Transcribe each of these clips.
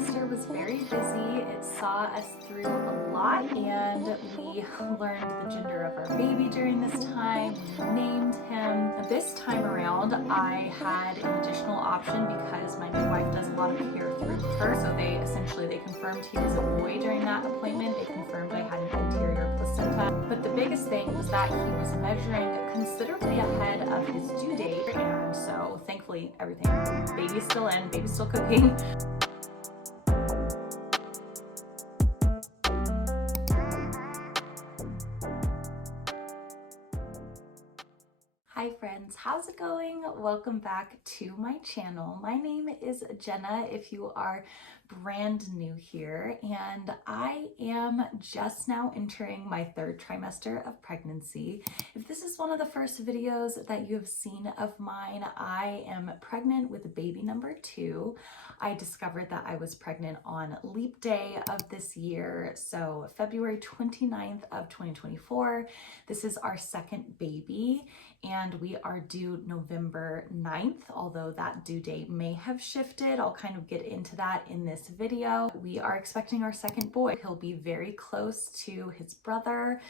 trimester was very busy. It saw us through a lot, and we learned the gender of our baby during this time. We named him. This time around, I had an additional option because my midwife does a lot of care through her. So they confirmed he was a boy during that appointment. They confirmed I had an anterior placenta. But the biggest thing was that he was measuring considerably ahead of his due date, and so thankfully everything, baby's still in, baby's still cooking. Hi friends, how's it going? Welcome back to my channel. My name is Jenna if you are brand new here, and I am just now entering my third trimester of pregnancy. If this is one of the first videos that you have seen of mine, I am pregnant with baby number 2. I discovered that I was pregnant on leap day of this year, so February 29th of 2024. This is our second baby, and we are due November 9th, although that due date may have shifted. I'll kind of get into that in this video. We are expecting our second boy. He'll be very close to his brother,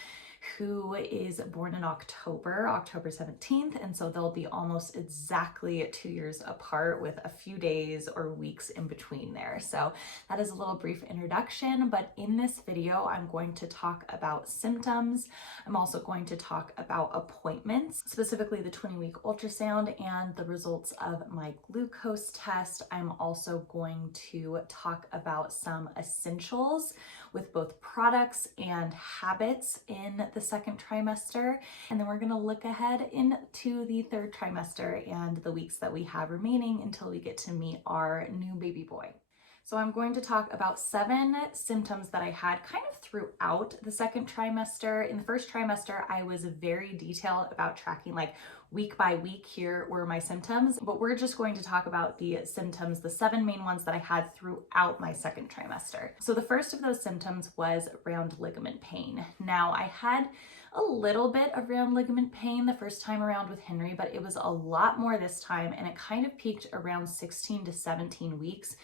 who is born in October 17th, and so they'll be almost exactly 2 years apart with a few days or weeks in between there. So that is a little brief introduction, but in this video I'm going to talk about symptoms. I'm also going to talk about appointments, specifically the 20-week ultrasound and the results of my glucose test. I'm also going to talk about some essentials with both products and habits in the second trimester. And then we're gonna look ahead into the third trimester and the weeks that we have remaining until we get to meet our new baby boy. So I'm going to talk about 7 symptoms that I had kind of throughout the second trimester. In the first trimester, I was very detailed about tracking like week by week, here were my symptoms, but we're just going to talk about the symptoms, the 7 main ones that I had throughout my second trimester. So the first of those symptoms was round ligament pain. Now I had a little bit of round ligament pain the first time around with Henry, but it was a lot more this time, and it kind of peaked around 16 to 17 weeks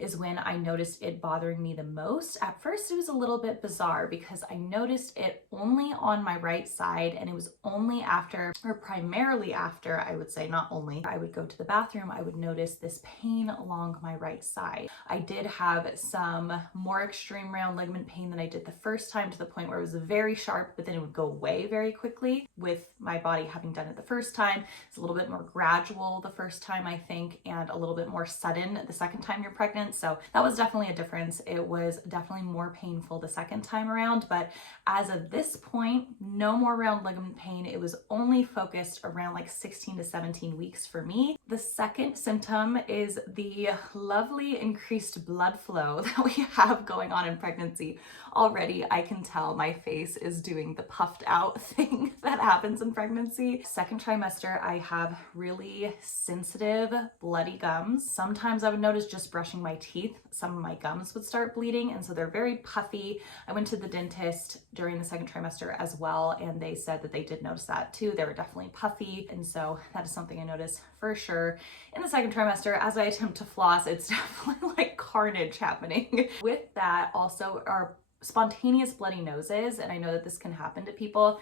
is when I noticed it bothering me the most. At first it was a little bit bizarre because I noticed it only on my right side, and it was only after, or primarily after, I would say, not only, I would go to the bathroom, I would notice this pain along my right side. I did have some more extreme round ligament pain than I did the first time, to the point where it was very sharp, but then it would go away very quickly. With my body having done it the first time, it's a little bit more gradual the first time, I think, and a little bit more sudden the second time you're pregnant. So that was definitely a difference. It was definitely more painful the second time around, but as of this point, no more round ligament pain. It was only focused around like 16 to 17 weeks for me. The second symptom is the lovely increased blood flow that we have going on in pregnancy. Already I can tell my face is doing the puffed out thing that happens in pregnancy. Second trimester, I have really sensitive bloody gums. Sometimes I would notice just brushing my teeth, some of my gums would start bleeding, and so they're very puffy. I went to the dentist during the second trimester as well, and they said that they did notice that too. They were definitely puffy, and so that is something I noticed for sure in the second trimester. As I attempt to floss, it's definitely like carnage happening. With that also are spontaneous bloody noses, and I know that this can happen to people.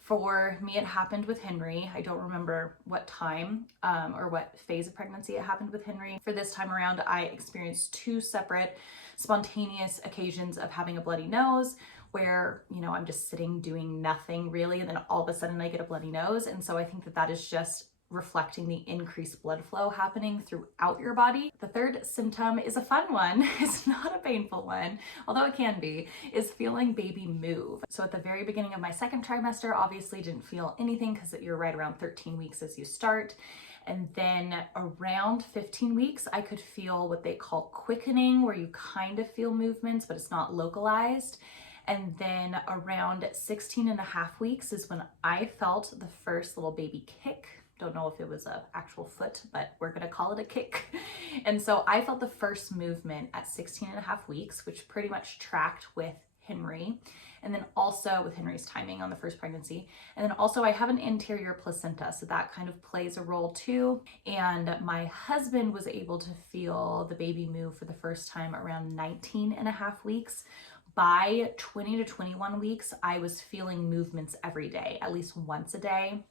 For me, it happened with Henry. I don't remember what time or what phase of pregnancy it happened with Henry. For this time around, I experienced 2 separate spontaneous occasions of having a bloody nose, where, you know, I'm just sitting doing nothing really, and then all of a sudden I get a bloody nose. And so I think that that is just reflecting the increased blood flow happening throughout your body. The third symptom is a fun one. It's not a painful one, although it can be, is feeling baby move. So at the very beginning of my second trimester, obviously didn't feel anything because you're right around 13 weeks as you start. And then around 15 weeks, I could feel what they call quickening, where you kind of feel movements, but it's not localized. And then around 16 and a half weeks is when I felt the first little baby kick. Don't know if it was an actual foot, but we're gonna call it a kick. And so I felt the first movement at 16 and a half weeks, which pretty much tracked with Henry, and then also with Henry's timing on the first pregnancy. And then also I have an interior placenta, so that kind of plays a role too. And my husband was able to feel the baby move for the first time around 19 and a half weeks. By 20 to 21 weeks, I was feeling movements every day, at least once a day.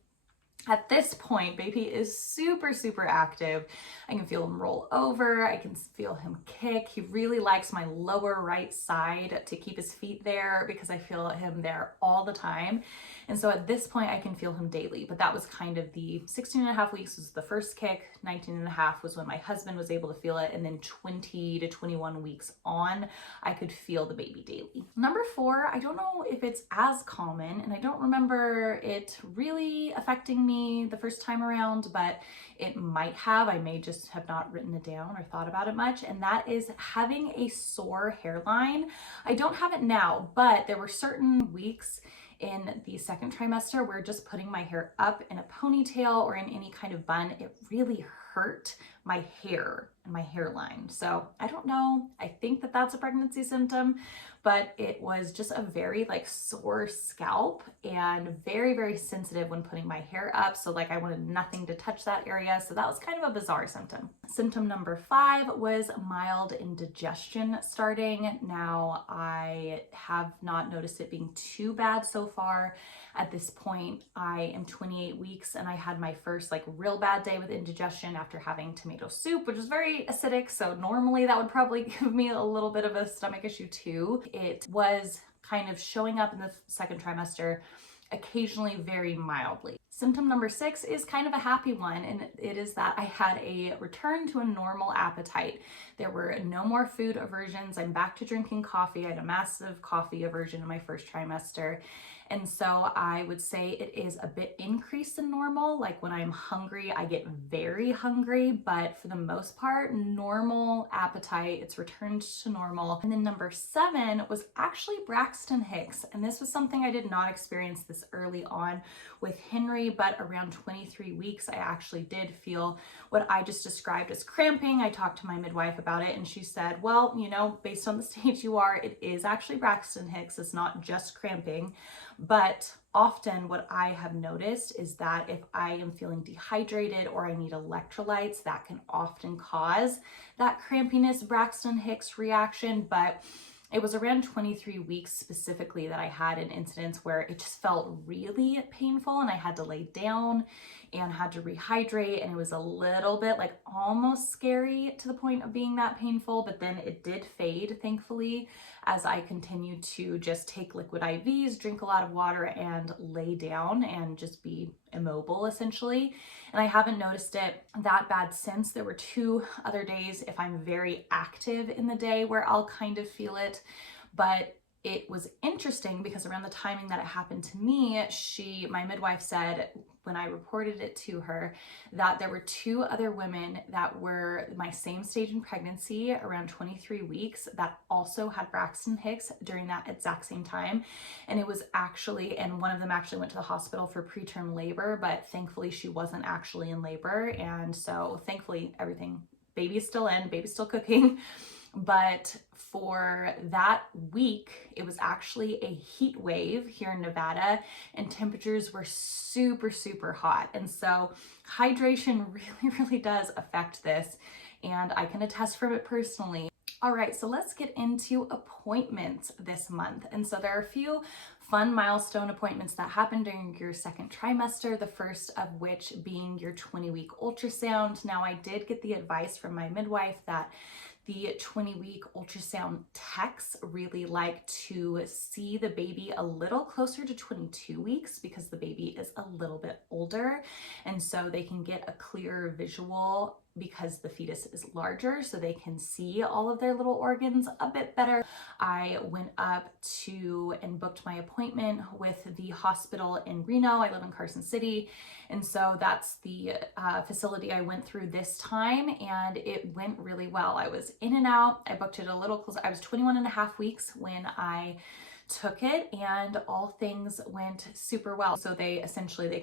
At this point, baby is super, super active. I can feel him roll over. I can feel him kick. He really likes my lower right side to keep his feet there because I feel him there all the time. And so at this point, I can feel him daily. But that was kind of the 16 and a half weeks was the first kick. 19 and a half was when my husband was able to feel it. And then 20 to 21 weeks on, I could feel the baby daily. Number 4, I don't know if it's as common, and I don't remember it really affecting me the first time around, but it might have. I may just have not written it down or thought about it much, and that is having a sore hairline. I don't have it now, but there were certain weeks in the second trimester where just putting my hair up in a ponytail or in any kind of bun, it really hurt my hair and my hairline. So I don't know. I think that that's a pregnancy symptom, but it was just a very sore scalp and very, very sensitive when putting my hair up. So I wanted nothing to touch that area. So that was kind of a bizarre symptom. Symptom number 5 was mild indigestion starting. Now I have not noticed it being too bad so far. At this point, I am 28 weeks and I had my first real bad day with indigestion after having tomato soup, which is very acidic. So normally that would probably give me a little bit of a stomach issue too. It was kind of showing up in the second trimester, occasionally very mildly. Symptom number 6 is kind of a happy one, and it is that I had a return to a normal appetite. There were no more food aversions. I'm back to drinking coffee. I had a massive coffee aversion in my first trimester. And so I would say it is a bit increased than normal. When I'm hungry, I get very hungry, but for the most part, normal appetite, it's returned to normal. And then number 7 was actually Braxton Hicks. And this was something I did not experience this early on with Henry, but around 23 weeks, I actually did feel what I just described as cramping. I talked to my midwife about it and she said, well, based on the stage you are, it is actually Braxton Hicks. It's not just cramping. But often what I have noticed is that if I am feeling dehydrated or I need electrolytes, that can often cause that crampiness, Braxton Hicks reaction. But it was around 23 weeks specifically that I had an incidence where it just felt really painful and I had to lay down and had to rehydrate, and it was a little bit almost scary to the point of being that painful, but then it did fade, thankfully, as I continued to just take liquid IVs, drink a lot of water, and lay down and just be immobile essentially. And I haven't noticed it that bad since. There were 2 other days if I'm very active in the day where I'll kind of feel it, but it was interesting because around the timing that it happened to me, my midwife said when I reported it to her that there were 2 other women that were my same stage in pregnancy around 23 weeks that also had Braxton Hicks during that exact same time. And it was actually, and one of them actually went to the hospital for preterm labor, but thankfully she wasn't actually in labor. And so thankfully baby's still in, baby's still cooking. But for that week, it was actually a heat wave here in Nevada and temperatures were super, super hot. And so hydration really, really does affect this. And I can attest from it personally. All right, so let's get into appointments this month. And so there are a few fun milestone appointments that happen during your second trimester, the first of which being your 20-week ultrasound. Now, I did get the advice from my midwife that the 20-week ultrasound techs really like to see the baby a little closer to 22 weeks because the baby is a little bit older, and so they can get a clearer visual because the fetus is larger, so they can see all of their little organs a bit better. I went up to and booked my appointment with the hospital in Reno. I live in Carson City, and so that's the facility I went through this time, and it went really well. I was in and out. I booked it a little closer. I was 21 and a half weeks when I took it and all things went super well. So they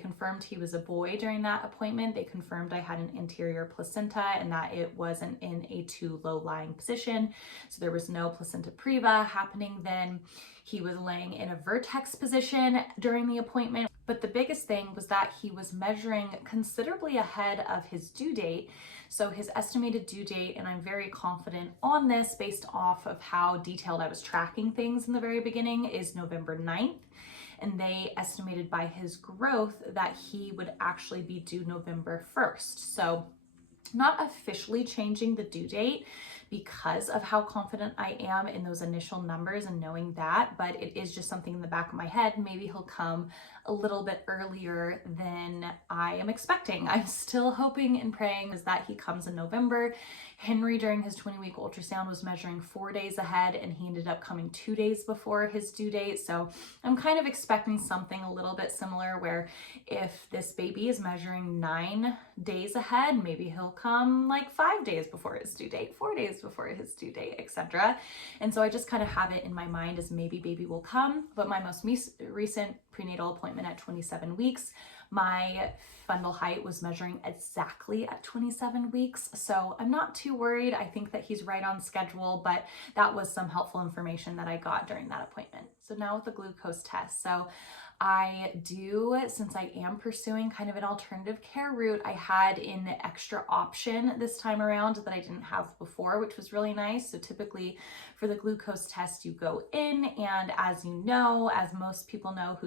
confirmed he was a boy during that appointment. They confirmed I had an anterior placenta and that it wasn't in a too low lying position. So there was no placenta preva happening then. He was laying in a vertex position during the appointment. But the biggest thing was that he was measuring considerably ahead of his due date. So his estimated due date, and I'm very confident on this based off of how detailed I was tracking things in the very beginning, is November 9th. And they estimated by his growth that he would actually be due November 1st. So not officially changing the due date because of how confident I am in those initial numbers and knowing that, but it is just something in the back of my head. Maybe he'll come a little bit earlier than I am expecting. I'm still hoping and praying is that he comes in November. Henry, during his 20-week ultrasound, was measuring 4 days ahead, and he ended up coming 2 days before his due date. So I'm kind of expecting something a little bit similar, where if this baby is measuring 9 days ahead, maybe he'll come like 5 days before his due date, 4 days before his due date, etc. And so I just kind of have it in my mind as maybe baby will come. But my most recent prenatal appointment at 27 weeks, my fundal height was measuring exactly at 27 weeks. So I'm not too worried. I think that he's right on schedule, but that was some helpful information that I got during that appointment. So now with the glucose test. So I do, since I am pursuing kind of an alternative care route, I had an extra option this time around that I didn't have before, which was really nice. So typically for the glucose test, you go in, and as you know, as most people know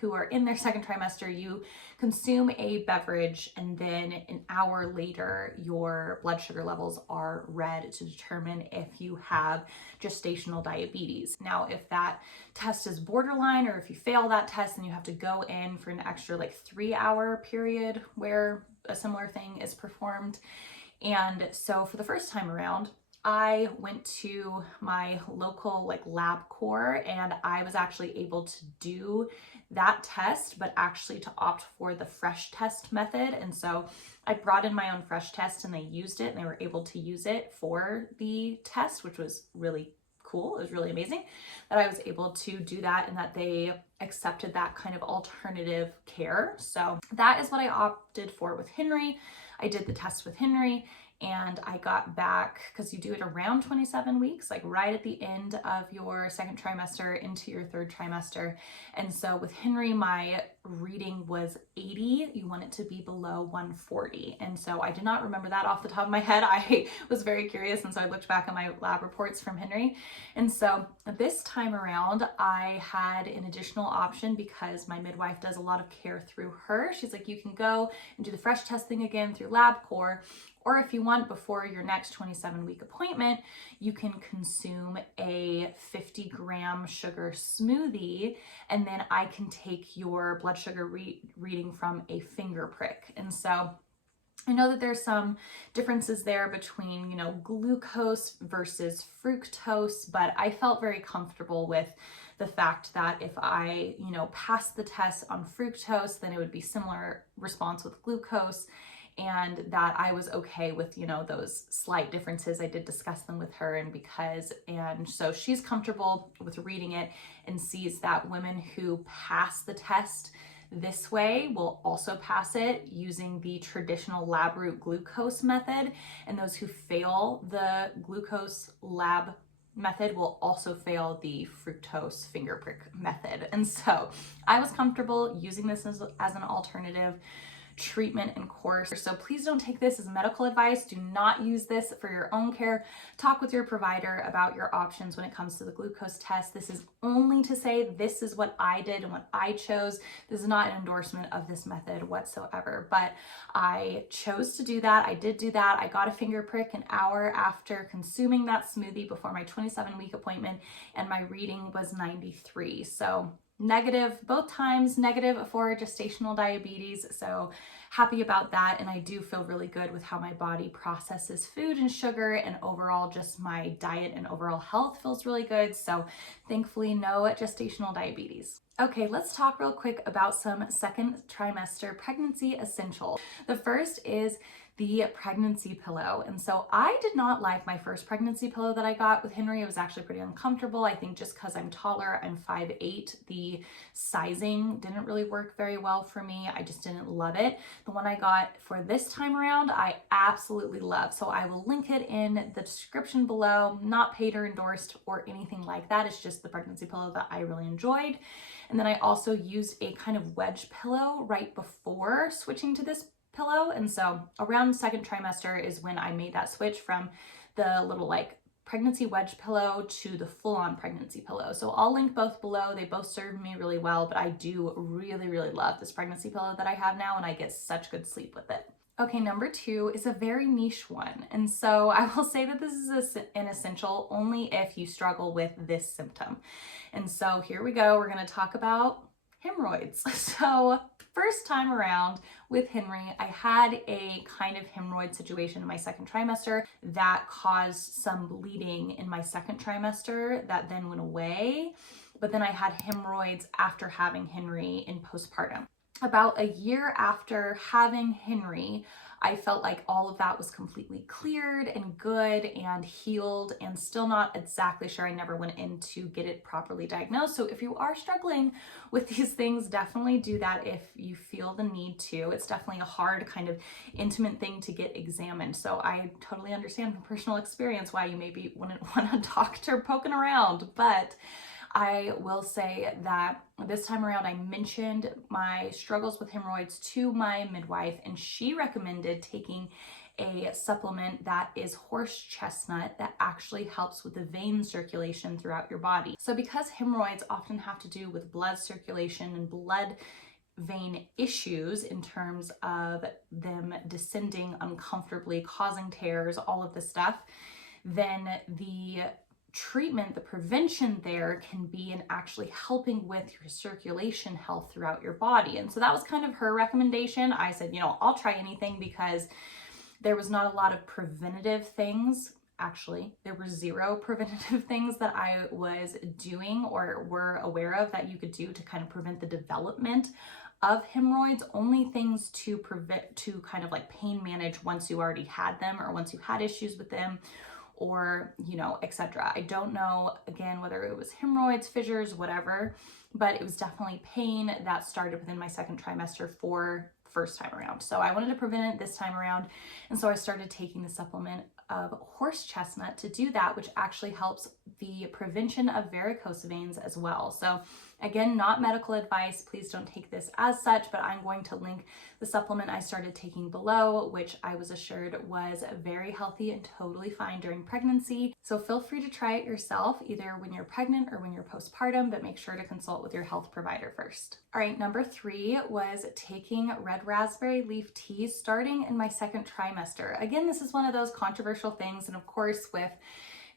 who are in their second trimester, you consume a beverage, and then an hour later, your blood sugar levels are read to determine if you have gestational diabetes. Now, if that test is borderline, or if you fail that test, then you have to go in for an extra like 3-hour period where a similar thing is performed. And so for the first time around, I went to my local LabCorp, and I was actually able to do that test, but actually to opt for the fresh test method. And so I brought in my own fresh test, and they used it, and they were able to use it for the test, which was really cool. It was really amazing that I was able to do that, and that they accepted that kind of alternative care. So that is what I opted for with Henry. I did the test with Henry, and I got back, because you do it around 27 weeks, like right at the end of your second trimester into your third trimester. And so with Henry, my reading was 80. You want it to be below 140. And so I did not remember that off the top of my head. I was very curious, and so I looked back at my lab reports from Henry. And so this time around, I had an additional option because my midwife does a lot of care through her. She's like, you can go and do the fresh testing again through LabCorp, or if you want, before your next 27-week appointment, you can consume a 50-gram sugar smoothie, and then I can take your blood sugar reading from a finger prick. And so I know that there's some differences there between, glucose versus fructose, but I felt very comfortable with the fact that if I, passed the test on fructose, then it would be similar response with glucose, and that I was okay with, those slight differences. I did discuss them with her, and so she's comfortable with reading it and sees that women who pass the test this way will also pass it using the traditional lab route glucose method, and those who fail the glucose lab method will also fail the fructose finger prick method. And so I was comfortable using this as an alternative treatment and course. So please don't take this as medical advice. Do not use this for your own care. Talk with your provider about your options when it comes to the glucose test. This is only to say this is what I did and what I chose. This is not an endorsement of this method whatsoever, but I chose to do that. I did do that. I got a finger prick an hour after consuming that smoothie before my 27-week appointment, and my reading was 93. So negative both times, negative for gestational diabetes. So happy about that. And I do feel really good with how my body processes food and sugar, and overall just my diet and overall health feels really good. So thankfully no gestational diabetes. Okay, let's talk real quick about some second trimester pregnancy essentials. The first is the pregnancy pillow. And so I did not like my first pregnancy pillow that I got with Henry. It was actually pretty uncomfortable. I think just because I'm taller, I'm 5'8", the sizing didn't really work very well for me. I just didn't love it. The one I got for this time around, I absolutely love. So I will link it in the description below. Not paid or endorsed or anything like that. It's just the pregnancy pillow that I really enjoyed. And then I also used a kind of wedge pillow right before switching to this pillow. And so around second trimester is when I made that switch from the little like pregnancy wedge pillow to the full-on pregnancy pillow. So I'll link both below. They both serve me really well, but I do really, really love this pregnancy pillow that I have now, and I get such good sleep with it. Okay, number 2 is a very niche one. And so I will say that this is an essential only if you struggle with this symptom. And so here we go. We're going to talk about hemorrhoids. So first time around with Henry, I had a kind of hemorrhoid situation in my second trimester that caused some bleeding in my second trimester that then went away. But then I had hemorrhoids after having Henry in postpartum. About a year after having Henry, I felt like all of that was completely cleared and good and healed, and still not exactly sure. I never went in to get it properly diagnosed. So if you are struggling with these things, definitely do that if you feel the need to. It's definitely a hard kind of intimate thing to get examined. So I totally understand from personal experience why you maybe wouldn't want a doctor poking around, but I will say that this time around I mentioned my struggles with hemorrhoids to my midwife, and she recommended taking a supplement that is horse chestnut that actually helps with the vein circulation throughout your body. So because hemorrhoids often have to do with blood circulation and blood vein issues in terms of them descending uncomfortably, causing tears, all of this stuff, then the treatment, the prevention there can be in actually helping with your circulation health throughout your body. And so that was kind of her recommendation. I said, you know, I'll try anything because there was not a lot of preventative things. Actually, there were 0 preventative things that I was doing or were aware of that you could do to kind of prevent the development of hemorrhoids. Only things to prevent, to kind of like pain manage once you already had them or once you had issues with them, or, you know, etc. I don't know, again, whether it was hemorrhoids, fissures, whatever, but it was definitely pain that started within my second trimester for first time around. So I wanted to prevent it this time around. And so I started taking the supplement of horse chestnut to do that, which actually helps the prevention of varicose veins as well. So again, not medical advice. Please don't take this as such, but I'm going to link the supplement I started taking below, which I was assured was very healthy and totally fine during pregnancy. So feel free to try it yourself, either when you're pregnant or when you're postpartum, but make sure to consult with your health provider first. All right, number 3 was taking red raspberry leaf tea starting in my second trimester. Again, this is one of those controversial things, and of course with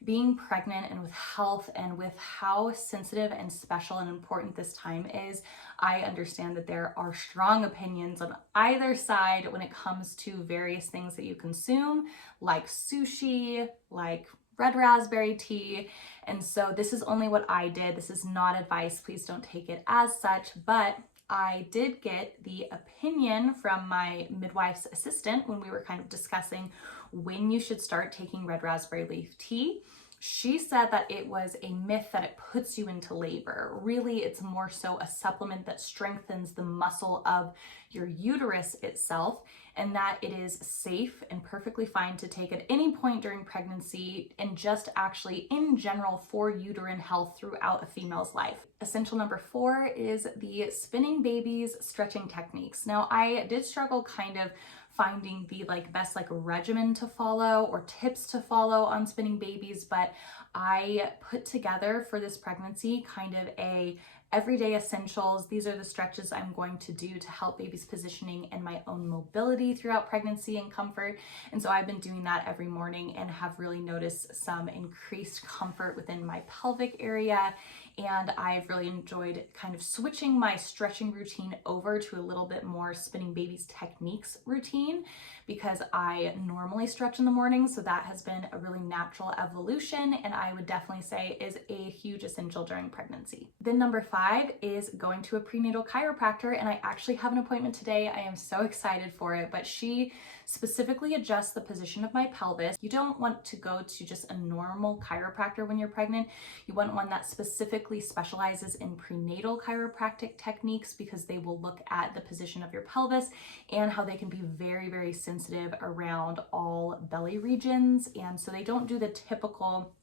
being pregnant and with health and with how sensitive and special and important this time is, I understand that there are strong opinions on either side when it comes to various things that you consume, like sushi, like red raspberry tea. And so this is only what I did. This is not advice. Please don't take it as such, but I did get the opinion from my midwife's assistant when we were kind of discussing when you should start taking red raspberry leaf tea. She said that it was a myth that it puts you into labor. Really, it's more so a supplement that strengthens the muscle of your uterus itself, and that it is safe and perfectly fine to take at any point during pregnancy, and just actually in general for uterine health throughout a female's life. Essential number 4 is the spinning babies stretching techniques. Now, I did struggle kind of finding the best regimen to follow or tips to follow on spinning babies, but I put together for this pregnancy kind of a everyday essentials. These are the stretches I'm going to do to help baby's positioning and my own mobility throughout pregnancy and comfort. And so I've been doing that every morning and have really noticed some increased comfort within my pelvic area. And I've really enjoyed kind of switching my stretching routine over to a little bit more spinning babies techniques routine, because I normally stretch in the morning. So that has been a really natural evolution, and I would definitely say is a huge essential during pregnancy. Then number 5 5 is going to a prenatal chiropractor, and I actually have an appointment today. I am so excited for it, but she specifically adjusts the position of my pelvis. You don't want to go to just a normal chiropractor when you're pregnant. You want one that specifically specializes in prenatal chiropractic techniques, because they will look at the position of your pelvis and how they can be very, very sensitive around all belly regions. And so they don't do the typical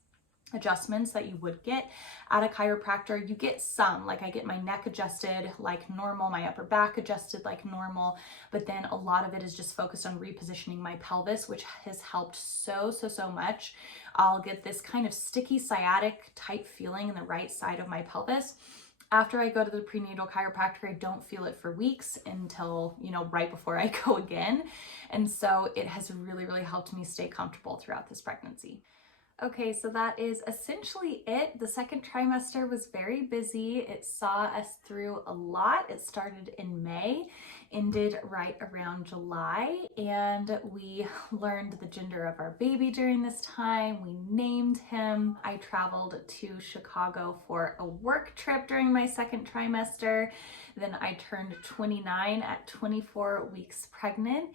adjustments that you would get at a chiropractor. You get some, like I get my neck adjusted like normal, my upper back adjusted like normal, but then a lot of it is just focused on repositioning my pelvis, which has helped so much. I'll get this kind of sticky sciatic type feeling in the right side of my pelvis. After I go to the prenatal chiropractor, I don't feel it for weeks until, right before I go again. And so it has really helped me stay comfortable throughout this pregnancy. Okay, so that is essentially it. The second trimester was very busy. It saw us through a lot. It started in May, ended right around July, and we learned the gender of our baby during this time. We named him. I traveled to Chicago for a work trip during my second trimester. Then I turned 29 at 24 weeks pregnant.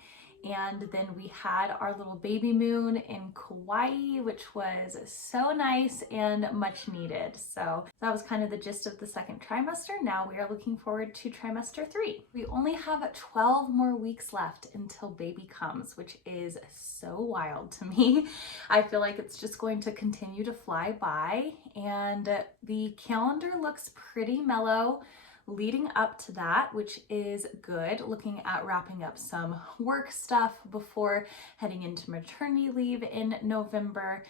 And then we had our little baby moon in Kauai, which was so nice and much needed. So that was kind of the gist of the second trimester. Now we are looking forward to trimester 3. We only have 12 more weeks left until baby comes, which is so wild to me. I feel like it's just going to continue to fly by, and the calendar looks pretty mellow leading up to that, which is good. Looking at wrapping up some work stuff before heading into maternity leave in November.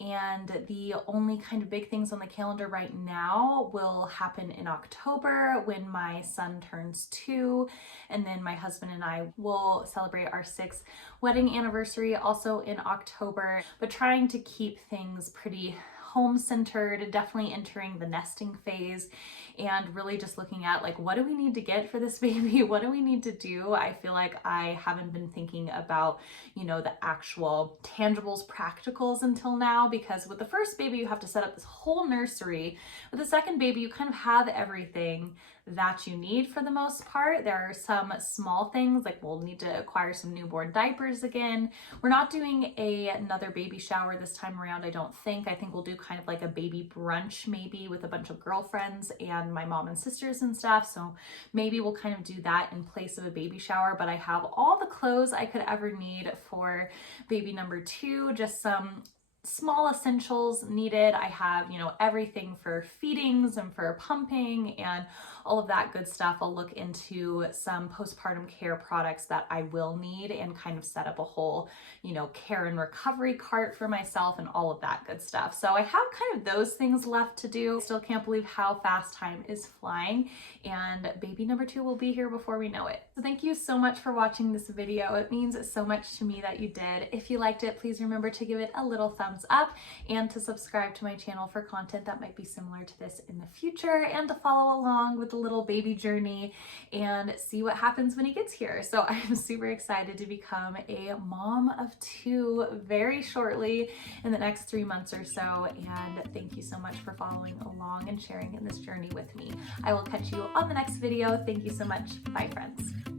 And the only kind of big things on the calendar right now will happen in October when my son turns 2, and then my husband and I will celebrate our 6th wedding anniversary also in October, but trying to keep things pretty home-centered, definitely entering the nesting phase, and really just looking at like, what do we need to get for this baby? What do we need to do? I feel like I haven't been thinking about, the actual tangibles, practicals until now, because with the first baby, you have to set up this whole nursery. With the second baby, you kind of have everything that you need for the most part. There are some small things, like we'll need to acquire some newborn diapers again. We're not doing another baby shower this time around, I don't think. I think we'll do kind of like a baby brunch maybe with a bunch of girlfriends and my mom and sisters and stuff. So maybe we'll kind of do that in place of a baby shower, but I have all the clothes I could ever need for baby number 2, just some small essentials needed. I have, everything for feedings and for pumping and all of that good stuff. I'll look into some postpartum care products that I will need and kind of set up a whole, care and recovery cart for myself and all of that good stuff. So I have kind of those things left to do. Still can't believe how fast time is flying, and baby number 2 will be here before we know it. So thank you so much for watching this video. It means so much to me that you did. If you liked it, please remember to give it a little thumbs up and to subscribe to my channel for content that might be similar to this in the future, and to follow along with the little baby journey and see what happens when he gets here. So I'm super excited to become a mom of 2 very shortly in the next 3 months or so, and thank you so much for following along and sharing in this journey with me. I will catch you on the next video. Thank you so much. Bye, friends.